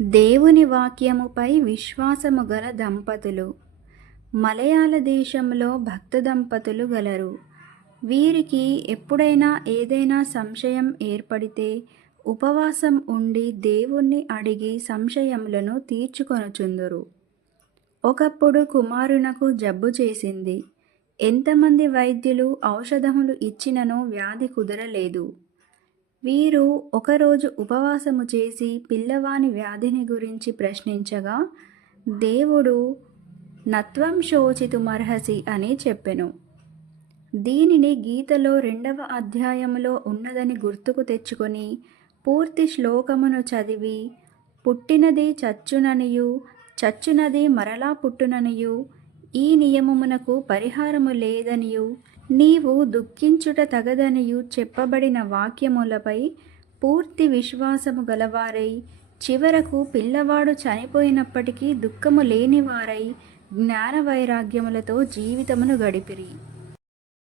దేవుని వాక్యముపై విశ్వాసము గల దంపతులు. మలయాళ దేశంలో భక్త దంపతులు గలరు. వీరికి ఎప్పుడైనా ఏదైనా సంశయం ఏర్పడితే ఉపవాసం ఉండి దేవుణ్ణి అడిగి సంశయములను తీర్చుకొనుచుందురు. ఒకప్పుడు కుమారునకు జబ్బు చేసింది. ఎంతమంది వైద్యులు ఔషధములు ఇచ్చినను వ్యాధి కుదరలేదు. వీరు ఒకరోజు ఉపవాసము చేసి పిల్లవాని వ్యాధిని గురించి ప్రశ్నించగా దేవుడు నత్వం శోచితుమర్హసి అని చెప్పెను. దీనిని గీతలో రెండవ అధ్యాయములో ఉన్నదని గుర్తుకు తెచ్చుకొని పూర్తి శ్లోకమును చదివి పుట్టినది చచ్చుననియు చచ్చునది మరలా పుట్టుననియు ఈ నియమమునకు పరిహారము లేదనియు నీవు దుఃఖించుట తగదనియు చెప్పబడిన వాక్యములపై పూర్తి విశ్వాసము గలవారై చివరకు పిల్లవాడు చనిపోయినప్పటికీ దుఃఖము లేనివారై జ్ఞాన వైరాగ్యములతో జీవితమును గడిపిరి.